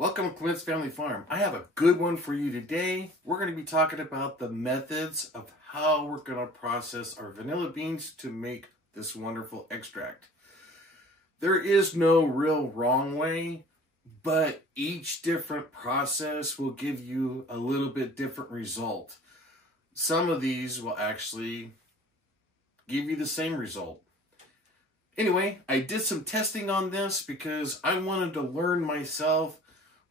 Welcome to Clement's Family Farm. I have a good one for you today. We're going to be talking about the methods of how we're going to process our vanilla beans to make this wonderful extract. There is no real wrong way, but each different process will give you a little bit different result. Some of these will actually give you the same result. Anyway, I did some testing on this because I wanted to learn myself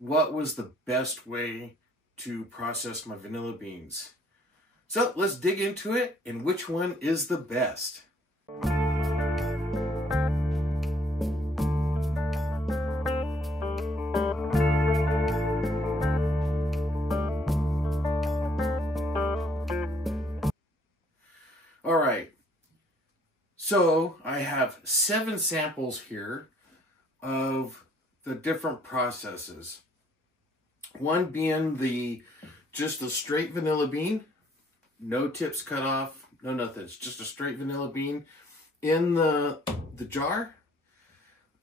what was the best way to process my vanilla beans. So let's dig into it and which one is the best. All right, so I have 7 samples here of the different processes. One being just the straight vanilla bean, no tips cut off, no nothing. It's just a straight vanilla bean in the jar.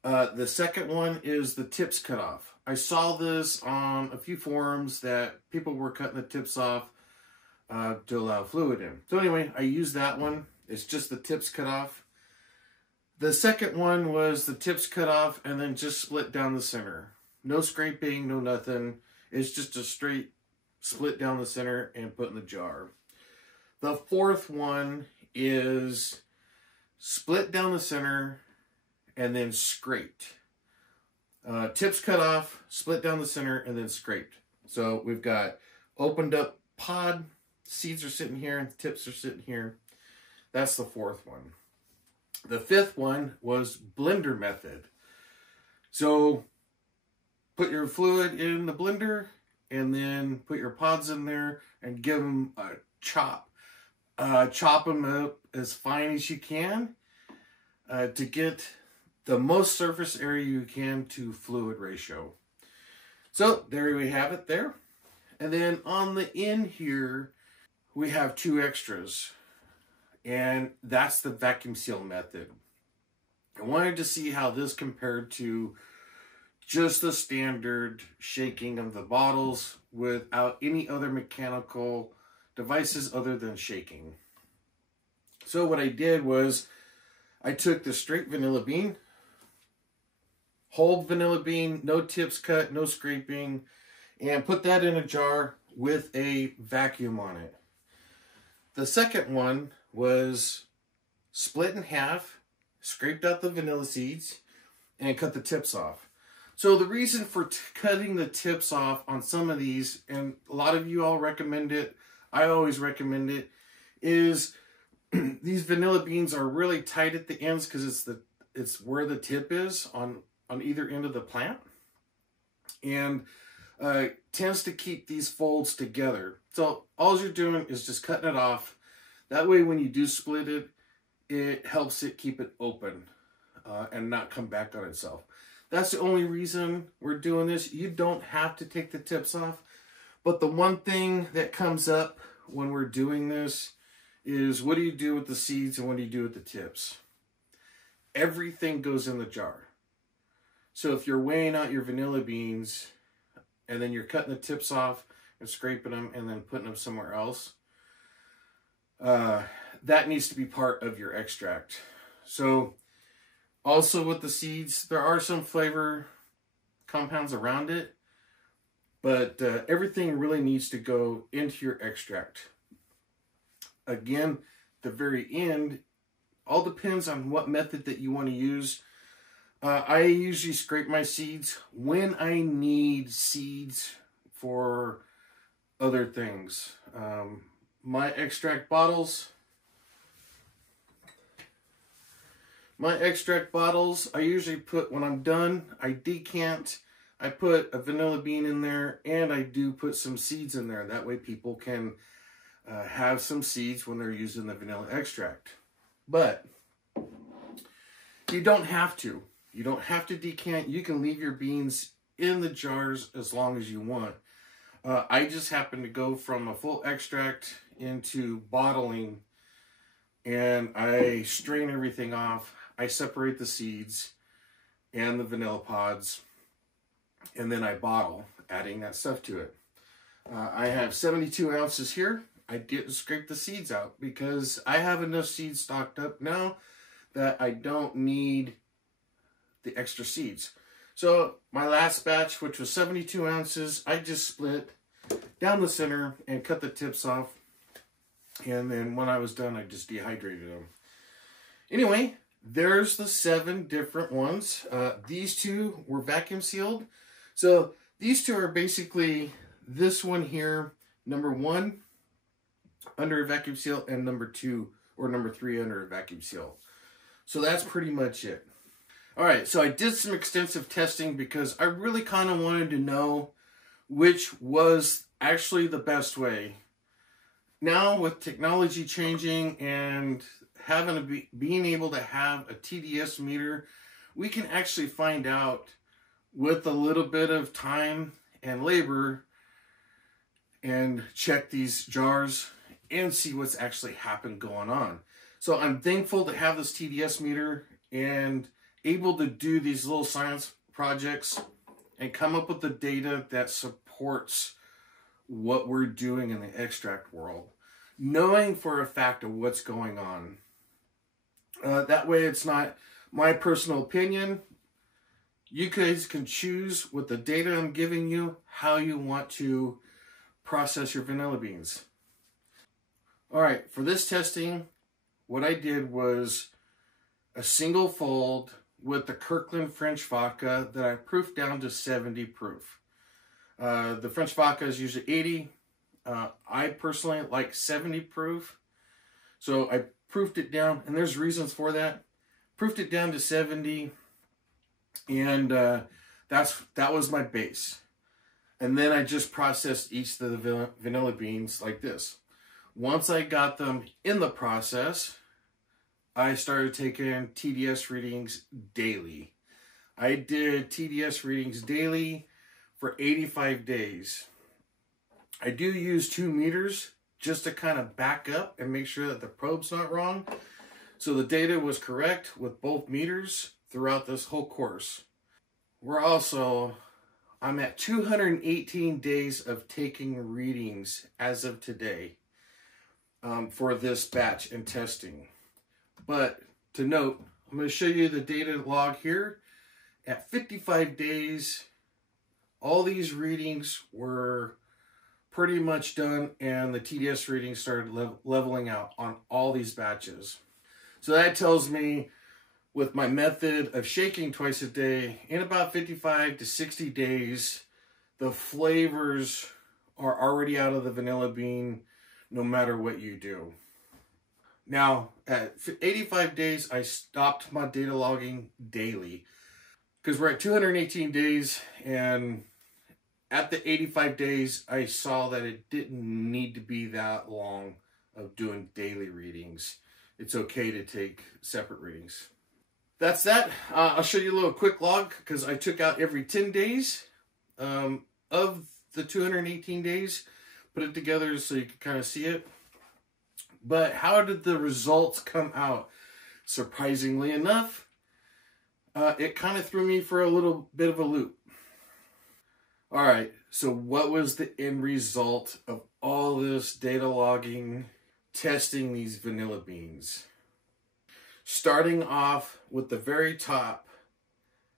The second one is the tips cut off. I saw this on a few forums that people were cutting the tips off to allow fluid in. So anyway, I used that one. It's just the tips cut off. The second one was the tips cut off and then just split down the center. No scraping, no nothing. It's just a straight split down the center and put in the jar. The fourth one is split down the center and then scraped. Tips cut off, split down the center, and then scraped. So we've got opened up pod, seeds are sitting here, and the tips are sitting here. That's the fourth one. The fifth one was blender method. So put your fluid in the blender and then put your pods in there and give them a chop. Chop them up as fine as you can to get the most surface area you can to fluid ratio. So there we have it there. And then on the end here, we have 2 extras. And that's the vacuum seal method. I wanted to see how this compared to just the standard shaking of the bottles without any other mechanical devices other than shaking. So what I did was I took the straight vanilla bean, whole vanilla bean, no tips cut, no scraping, and put that in a jar with a vacuum on it. The second one was split in half, scraped out the vanilla seeds, and cut the tips off. So the reason for cutting the tips off on some of these, and a lot of you all recommend it, I always recommend it, is these vanilla beans are really tight at the ends because it's where the tip is on either end of the plant, and tends to keep these folds together. So all you're doing is just cutting it off. That way when you do split it, it helps it keep it open and not come back on itself. That's the only reason we're doing this. You don't have to take the tips off. But the one thing that comes up when we're doing this is, what do you do with the seeds and what do you do with the tips? Everything goes in the jar. So if you're weighing out your vanilla beans and then you're cutting the tips off and scraping them and then putting them somewhere else, that needs to be part of your extract. So also with the seeds, there are some flavor compounds around it, but everything really needs to go into your extract. Again, the very end, all depends on what method that you want to use. I usually scrape my seeds when I need seeds for other things. My extract bottles, I usually put, when I'm done, I decant, I put a vanilla bean in there, and I do put some seeds in there. That way people can have some seeds when they're using the vanilla extract. But you don't have to. You don't have to decant. You can leave your beans in the jars as long as you want. I just happen to go from a full extract into bottling, and I strain everything off. I separate the seeds and the vanilla pods, and then I bottle, adding that stuff to it. I have 72 ounces here. I didn't scrape the seeds out because I have enough seeds stocked up now that I don't need the extra seeds. So my last batch, which was 72 ounces, I just split down the center and cut the tips off. And then when I was done, I just dehydrated them. Anyway, there's the 7 different ones. These 2 were vacuum sealed. So these 2 are basically this one here, number 1 under a vacuum seal, and number 2 or number 3 under a vacuum seal. So that's pretty much it. All right, so I did some extensive testing because I really kind of wanted to know which was actually the best way. Now with technology changing and being able to have a TDS meter, we can actually find out with a little bit of time and labor and check these jars and see what's actually happened going on. So I'm thankful to have this TDS meter and able to do these little science projects and come up with the data that supports what we're doing in the extract world, knowing for a fact of what's going on. That way it's not my personal opinion. You guys can choose with the data I'm giving you how you want to process your vanilla beans. All right, for this testing, what I did was a single fold with the Kirkland French vodka that I proofed down to 70 proof. The French vodka is usually 80. I personally like 70 proof. So I proofed it down, and there's reasons for that. Proofed it down to 70, and that was my base. And then I just processed each of the vanilla beans like this. Once I got them in the process, I started taking TDS readings daily. I did TDS readings daily for 85 days. I do use 2 meters just to kind of back up and make sure that the probe's not wrong. So the data was correct with both meters throughout this whole course. I'm at 218 days of taking readings as of today for this batch and testing. But to note, I'm going to show you the data log here. At 55 days, all these readings were pretty much done, and the TDS readings started leveling out on all these batches. So that tells me with my method of shaking twice a day, in about 55 to 60 days, the flavors are already out of the vanilla bean no matter what you do. Now, at 85 days, I stopped my data logging daily because we're at 218 days, and at the 85 days, I saw that it didn't need to be that long of doing daily readings. It's okay to take separate readings. That's that. I'll show you a little quick log because I took out every 10 days of the 218 days, put it together so you can kind of see it. But how did the results come out? Surprisingly enough, it kind of threw me for a little bit of a loop. All right, so what was the end result of all this data logging, testing these vanilla beans? Starting off with the very top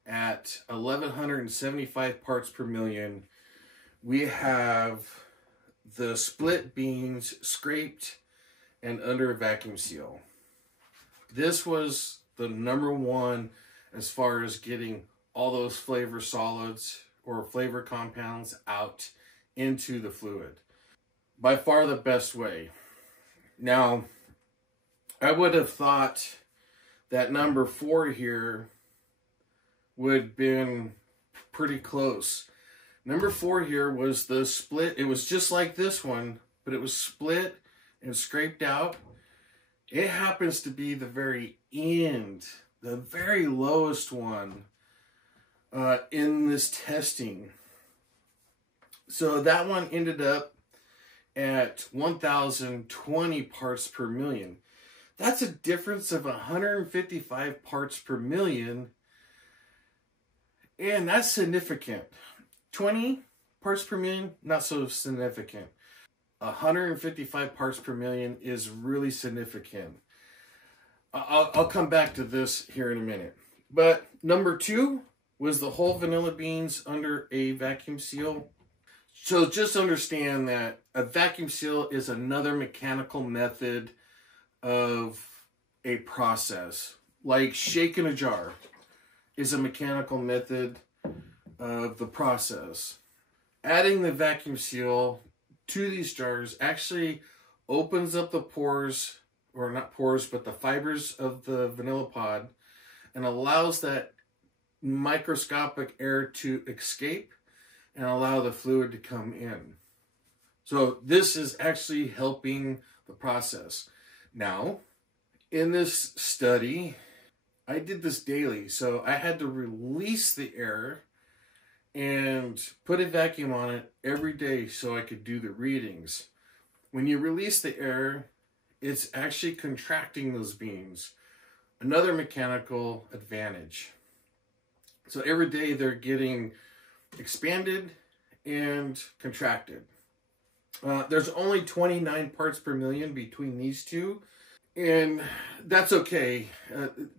at 1175 parts per million, we have the split beans scraped and under a vacuum seal. This was the number one as far as getting all those flavor solids or flavor compounds out into the fluid. By far the best way. Now, I would have thought that number 4 here would have been pretty close. Number 4 here was the split. It was just like this one, but it was split and scraped out. It happens to be the very end, the very lowest one in this testing. So that one ended up at 1,020 parts per million. That's a difference of 155 parts per million, and that's significant. 20 parts per million, not so significant. 155 parts per million is really significant. I'll come back to this here in a minute. But number 2 was the whole vanilla beans under a vacuum seal. So just understand that a vacuum seal is another mechanical method of a process. Like shaking a jar is a mechanical method of the process. Adding the vacuum seal to these jars actually opens up the pores, or not pores, but the fibers of the vanilla pod, and allows that microscopic air to escape and allow the fluid to come in. So this is actually helping the process. Now, in this study, I did this daily, so I had to release the air and put a vacuum on it every day so I could do the readings. When you release the air, it's actually contracting those beans. Another mechanical advantage. So every day they're getting expanded and contracted. There's only 29 parts per million between these two, and that's okay.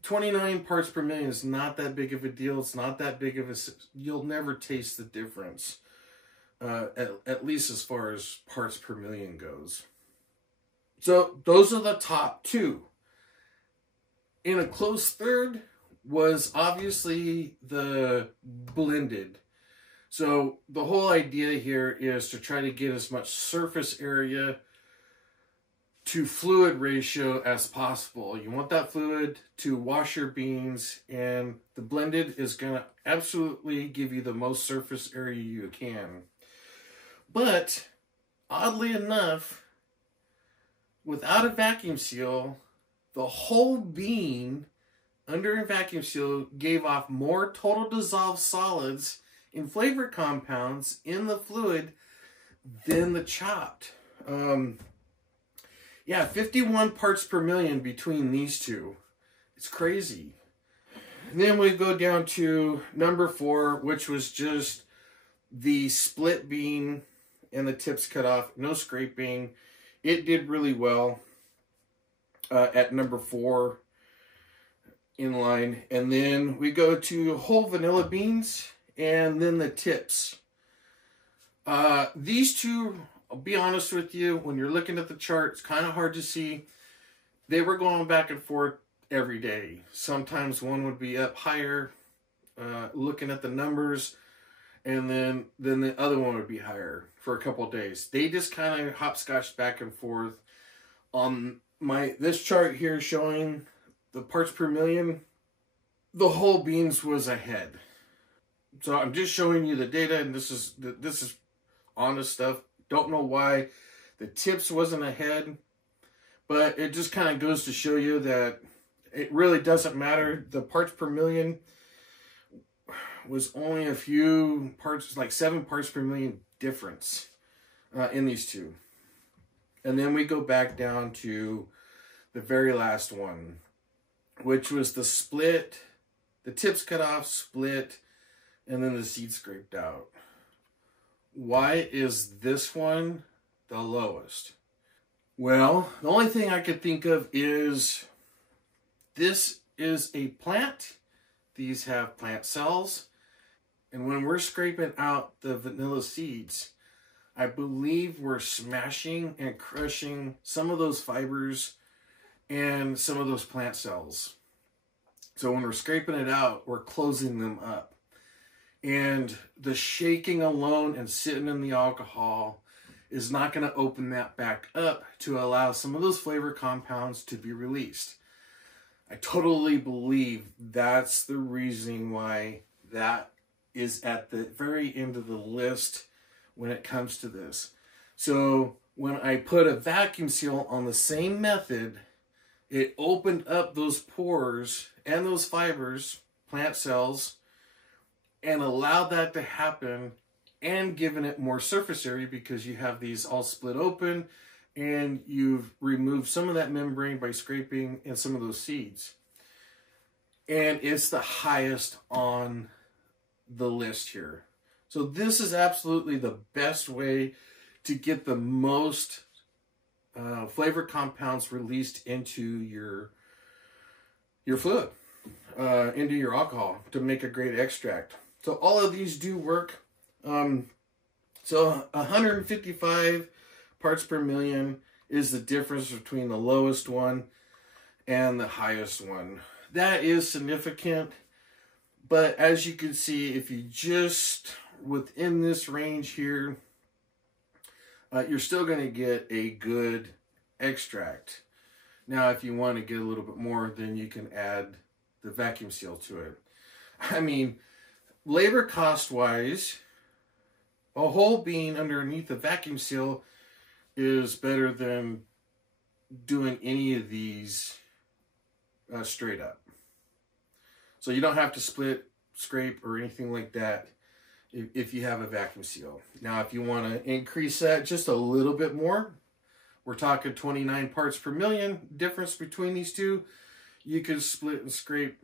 29 parts per million is not that big of a deal. It's not that big of a... You'll never taste the difference, at least as far as parts per million goes. So those are the top 2. In a close third was obviously the blended. So the whole idea here is to try to get as much surface area to fluid ratio as possible. You want that fluid to wash your beans, and the blended is going to absolutely give you the most surface area you can. But oddly enough, without a vacuum seal, the whole bean under a vacuum seal gave off more total dissolved solids and flavor compounds in the fluid than the chopped. Yeah, 51 parts per million between these two. It's crazy. And then we go down to number 4, which was just the split bean and the tips cut off, no scraping. It did really well at number 4 in line. And then we go to whole vanilla beans and then the tips. These two, I'll be honest with you, when you're looking at the chart, it's kind of hard to see. They were going back and forth every day. Sometimes one would be up higher, looking at the numbers, and then the other one would be higher for a couple of days. They just kind of hopscotched back and forth. On this chart here showing the parts per million, the whole beans was ahead. So I'm just showing you the data, and this is honest stuff. Don't know why the tips wasn't ahead, but it just kind of goes to show you that it really doesn't matter. The parts per million was only a few parts, like 7 parts per million difference in these two. And then we go back down to the very last one, which was the split, the tips cut off, split, and then the seed scraped out. Why is this one the lowest? Well, the only thing I could think of is this is a plant. These have plant cells. And when we're scraping out the vanilla seeds, I believe we're smashing and crushing some of those fibers and some of those plant cells. So when we're scraping it out, we're closing them up. And the shaking alone and sitting in the alcohol is not going to open that back up to allow some of those flavor compounds to be released. I totally believe that's the reason why that is at the very end of the list when it comes to this. So when I put a vacuum seal on the same method, it opened up those pores and those fibers, plant cells, and allowed that to happen, and given it more surface area because you have these all split open and you've removed some of that membrane by scraping and some of those seeds. And it's the highest on the list here. So this is absolutely the best way to get the most flavor compounds released into your fluid, into your alcohol to make a great extract. So all of these do work. So 155 parts per million is the difference between the lowest one and the highest one. That is significant, but as you can see, if you just within this range here, you're still going to get a good extract. Now, if you want to get a little bit more, then you can add the vacuum seal to it. I mean, labor cost wise, a whole bean underneath the vacuum seal is better than doing any of these straight up. So you don't have to split, scrape, or anything like that if you have a vacuum seal. Now, if you want to increase that just a little bit more, we're talking 29 parts per million difference between these two. You can split and scrape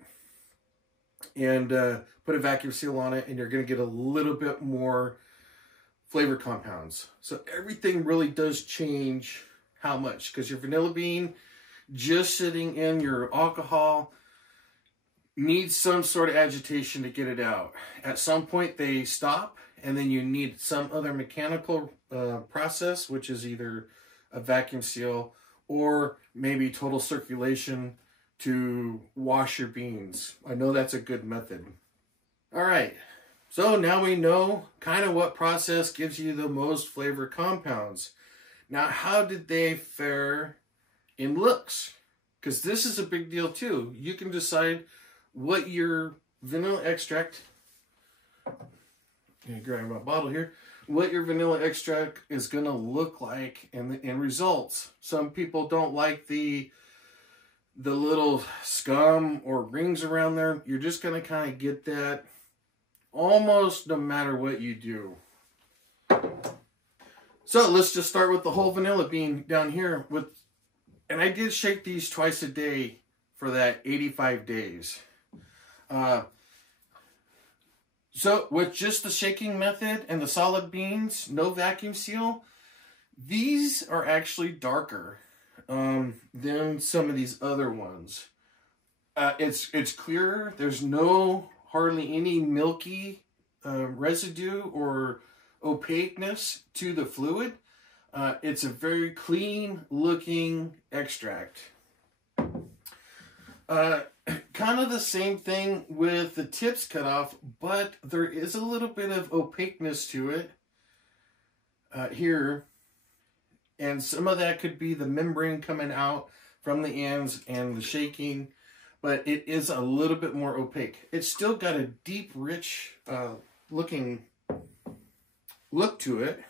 and put a vacuum seal on it, and you're going to get a little bit more flavor compounds. So everything really does change how much, because your vanilla bean just sitting in your alcohol needs some sort of agitation to get it out. At some point they stop, and then you need some other mechanical process, which is either a vacuum seal or maybe total circulation to wash your beans. I know that's a good method. All right, so now we know kind of what process gives you the most flavor compounds. Now, how did they fare in looks? Because this is a big deal too. You can decide what your vanilla extract, I'm gonna grab my bottle here, what your vanilla extract is gonna look like in the end results. Some people don't like the little scum or rings around there. You're just gonna kind of get that almost no matter what you do. So let's just start with the whole vanilla bean down here and I did shake these twice a day for that 85 days. So with just the shaking method and the solid beans, no vacuum seal, these are actually darker than some of these other ones. It's clearer. There's hardly any milky residue or opaqueness to the fluid. It's a very clean looking extract. Kind of the same thing with the tips cut off, but there is a little bit of opaqueness to it here. And some of that could be the membrane coming out from the ends and the shaking, but it is a little bit more opaque. It's still got a deep, rich looking look to it.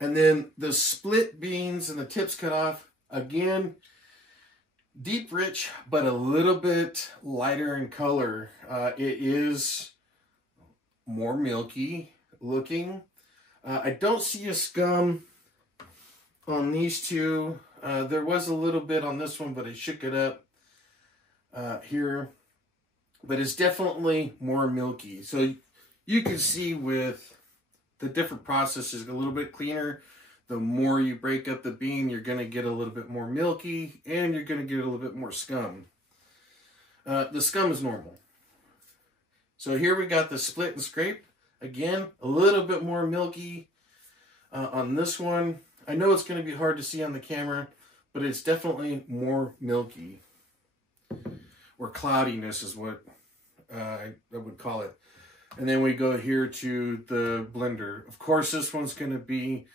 And then the split beans and the tips cut off, again, deep, rich, but a little bit lighter in color. It is more milky looking. I don't see a scum on these two. There was a little bit on this one, but I shook it up here. But it's definitely more milky. So you can see with the different processes, a little bit cleaner. The more you break up the bean, you're going to get a little bit more milky, and you're going to get a little bit more scum. The scum is normal. So here we got the split and scrape. Again, a little bit more milky on this one. I know it's going to be hard to see on the camera, but it's definitely more milky. Or cloudiness is what I would call it. And then we go here to the blender. Of course, this one's going to be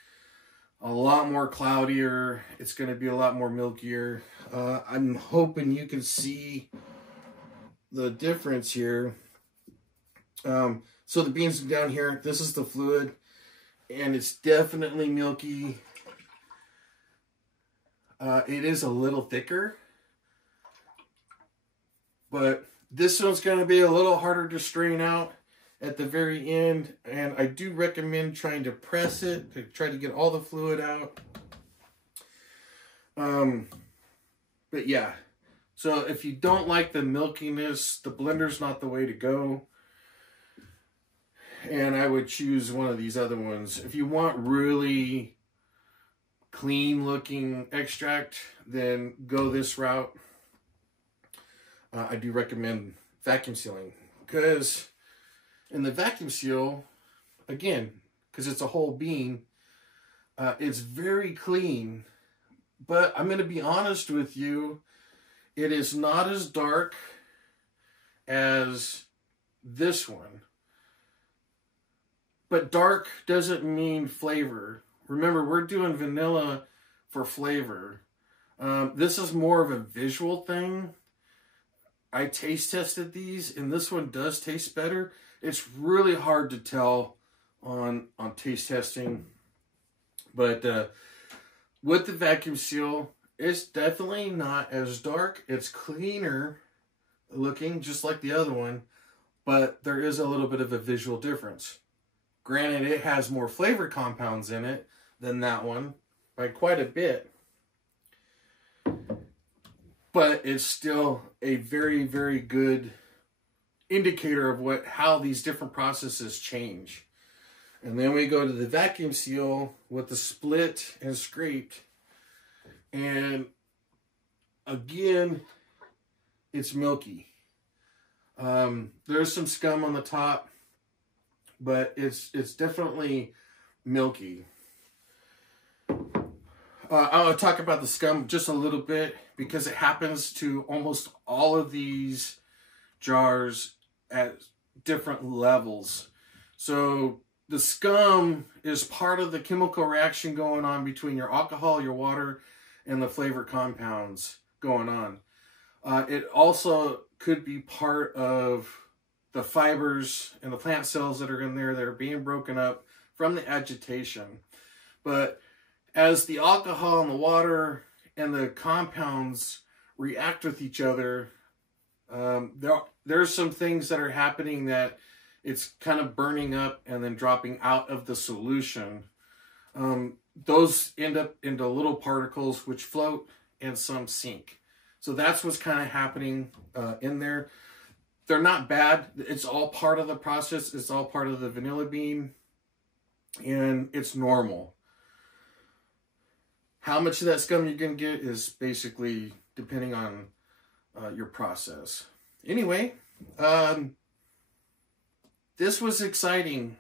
a lot more cloudier. It's going to be a lot more milkier. I'm hoping you can see the difference here. So the beans down here, this is the fluid, and it's definitely milky. It is a little thicker, but this one's going to be a little harder to strain out at the very end, and I do recommend trying to press it to try to get all the fluid out. But yeah, so if you don't like the milkiness, the blender's not the way to go. and I would choose one of these other ones. If you want really clean looking extract, then go this route. I do recommend vacuum sealing, because in the vacuum seal, again, because it's a whole bean, it's very clean. But I'm going to be honest with you, it is not as dark as this one. But dark doesn't mean flavor. Remember, we're doing vanilla for flavor. This is more of a visual thing. I taste tested these, and this one does taste better. It's really hard to tell on taste testing. But with the vacuum seal, it's definitely not as dark. It's cleaner looking, just like the other one. But there is a little bit of a visual difference. Granted, it has more flavor compounds in it than that one by quite a bit. But it's still a very, very good indicator of how these different processes change. And then we go to the vacuum seal with the split and scraped. And again, it's milky. There's some scum on the top, but it's definitely milky. I'll talk about the scum just a little bit, because it happens to almost all of these jars at different levels. So the scum is part of the chemical reaction going on between your alcohol, your water, and the flavor compounds going on. It also could be part of the fibers and the plant cells that are in there that are being broken up from the agitation. But as the alcohol and the water and the compounds react with each other, there's some things that are happening that it's kind of burning up and then dropping out of the solution. Those end up into little particles which float, and some sink. So that's what's kind of happening in there. They're not bad. It's all part of the process. It's all part of the vanilla bean, and it's normal. How much of that scum you're going to get is basically depending on your process. Anyway, this was exciting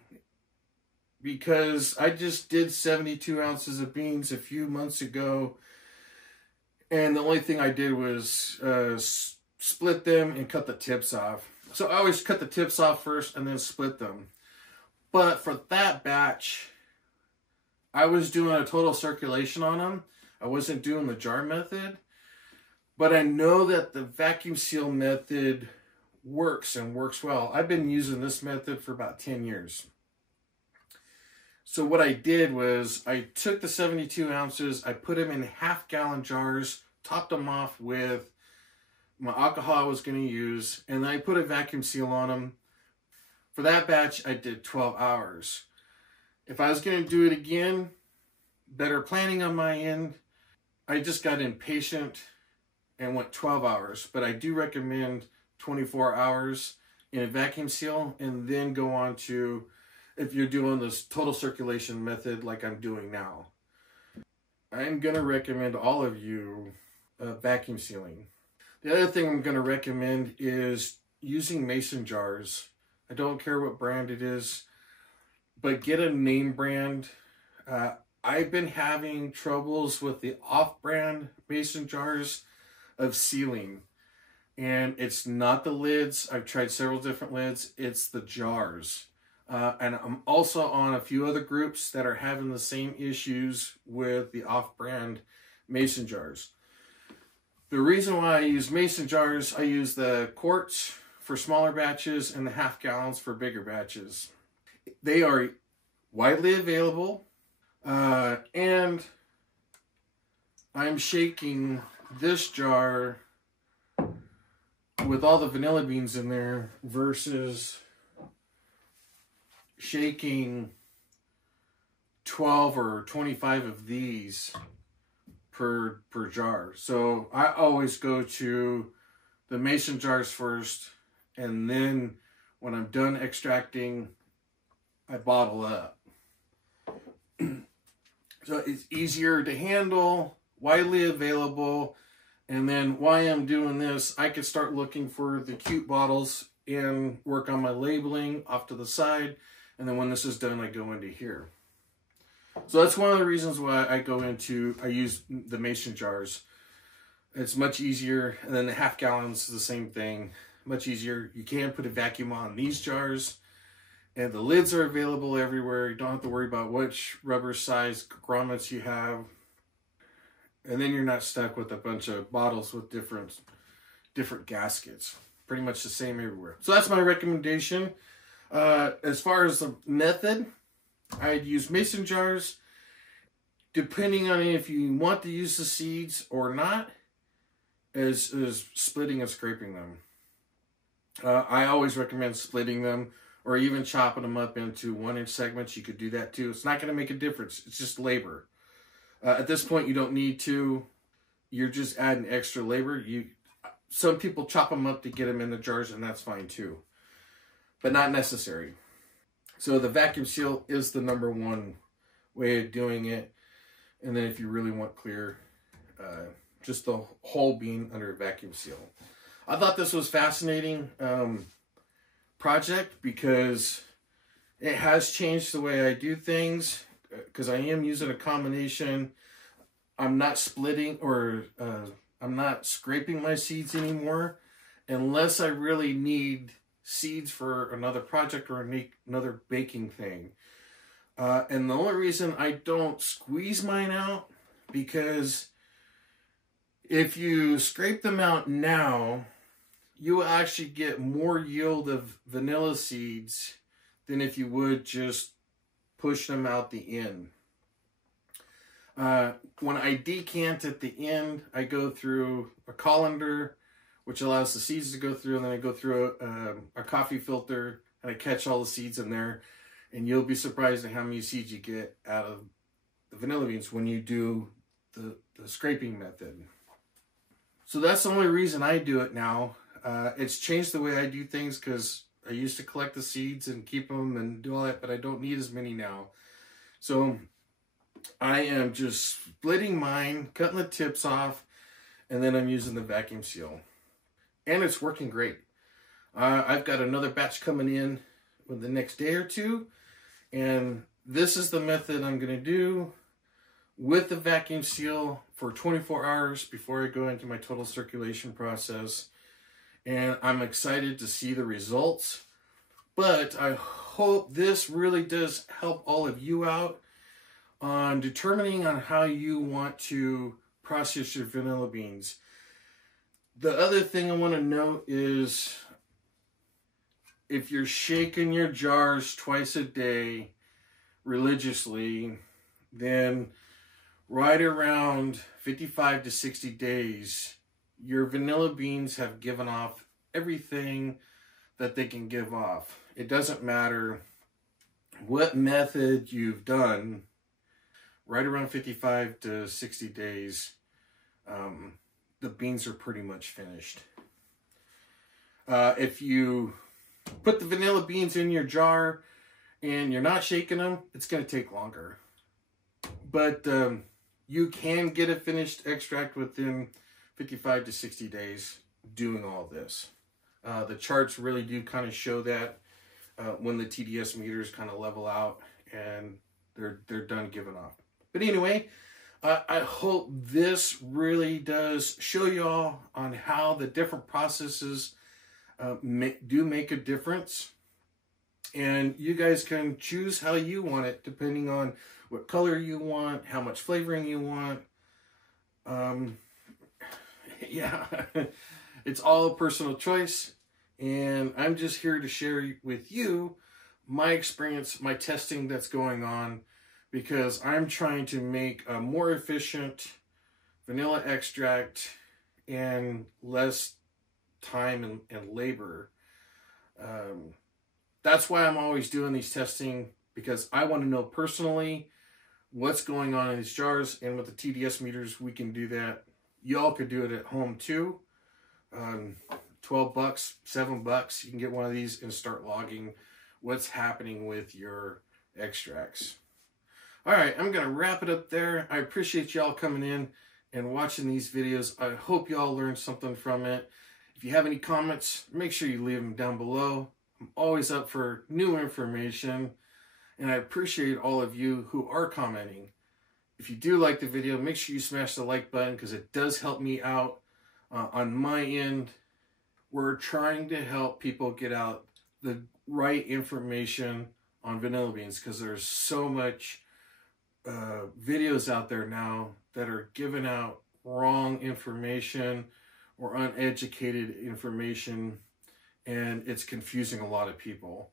because I just did 72 ounces of beans a few months ago, and the only thing I did was split them and cut the tips off. So I always cut the tips off first and then split them. But for that batch, I was doing a total circulation on them. I wasn't doing the jar method. But I know that the vacuum seal method works and works well. I've been using this method for about 10 years. So what I did was I took the 72 ounces, I put them in half-gallon jars, topped them off with my alcohol I was going to use, and then I put a vacuum seal on them. For that batch, I did 12 hours. If I was going to do it again, better planning on my end, I just got impatient and went 12 hours. But I do recommend 24 hours in a vacuum seal, and then go on to, if you're doing this total circulation method like I'm doing now. I'm going to recommend all of you vacuum sealing. The other thing I'm going to recommend is using mason jars. I don't care what brand it is, but get a name brand. I've been having troubles with the off-brand mason jars of sealing. And it's not the lids. I've tried several different lids. It's the jars. And I'm also on a few other groups that are having the same issues with the off-brand mason jars. The reason why I use mason jars, I use the quarts for smaller batches and the half gallons for bigger batches. They are widely available, and I'm shaking this jar with all the vanilla beans in there versus shaking 12 or 25 of these per jar. So I always go to the mason jars first, and then when I'm done extracting, I bottle up. So it's easier to handle, widely available, and then while I'm doing this, I can start looking for the cute bottles and work on my labeling off to the side, and then when this is done, I go into here. So that's one of the reasons why I use the mason jars. It's much easier, and then the half gallons is the same thing, much easier. You can put a vacuum on these jars, and the lids are available everywhere. You don't have to worry about which rubber size grommets you have. And then you're not stuck with a bunch of bottles with different gaskets. Pretty much the same everywhere. So that's my recommendation. As far as the method, I'd use mason jars. Depending on if you want to use the seeds or not, is splitting and scraping them. I always recommend splitting them or even chopping them up into 1-inch segments. You could do that too. It's not going to make a difference. It's just labor. At this point, you don't need to. You're just adding extra labor. Some people chop them up to get them in the jars, and that's fine too. But not necessary. So the vacuum seal is the #1 way of doing it. And then if you really want clear, just the whole bean under a vacuum seal. I thought this was fascinating project because it has changed the way I do things. Because I am using a combination. I'm not splitting or I'm not scraping my seeds anymore unless I really need seeds for another project or another baking thing. And the only reason I don't squeeze mine out, because if you scrape them out now, you will actually get more yield of vanilla seeds than if you would just push them out the end. When I decant at the end, I go through a colander, which allows the seeds to go through, and then I go through a coffee filter, and I catch all the seeds in there. And you'll be surprised at how many seeds you get out of the vanilla beans when you do the scraping method. So that's the only reason I do it now. It's changed the way I do things because I used to collect the seeds and keep them and do all that, but I don't need as many now. So I am just splitting mine, cutting the tips off, and then I'm using the vacuum seal. And it's working great. I've got another batch coming in with the next day or two, and this is the method I'm going to do with the vacuum seal for 24 hours before I go into my total circulation process. And I'm excited to see the results. But I hope this really does help all of you out on determining on how you want to process your vanilla beans. The other thing I want to note is if you're shaking your jars twice a day religiously, then right around 55 to 60 days, your vanilla beans have given off everything that they can give off. It doesn't matter what method you've done, right around 55 to 60 days, the beans are pretty much finished. If you put the vanilla beans in your jar and you're not shaking them, it's going to take longer. But you can get a finished extract within 55 to 60 days doing all this. The charts really do kind of show that when the TDS meters kind of level out and they're done giving off. But anyway, I hope this really does show you all on how the different processes do make a difference. And you guys can choose how you want it depending on what color you want, how much flavoring you want. Yeah, it's all a personal choice. And I'm just here to share with you my experience, my testing that's going on, because I'm trying to make a more efficient vanilla extract and less time and labor. That's why I'm always doing these testing, because I want to know personally what's going on in these jars. And with the TDS meters, we can do that. Y'all could do it at home too. $12, $7, you can get one of these and start logging what's happening with your extracts. All right, I'm going to wrap it up there. I appreciate y'all coming in and watching these videos. I hope y'all learned something from it. If you have any comments, make sure you leave them down below. I'm always up for new information, and I appreciate all of you who are commenting. If you do like the video, make sure you smash the like button because it does help me out on my end. We're trying to help people get out the right information on vanilla beans because there's so much videos out there now that are giving out wrong information or uneducated information, and it's confusing a lot of people.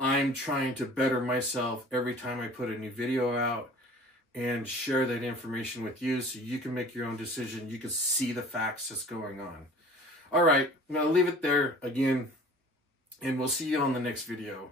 I'm trying to better myself every time I put a new video out and share that information with you so you can make your own decision. You can see the facts that's going on. All right, I'm going to leave it there again, and we'll see you on the next video.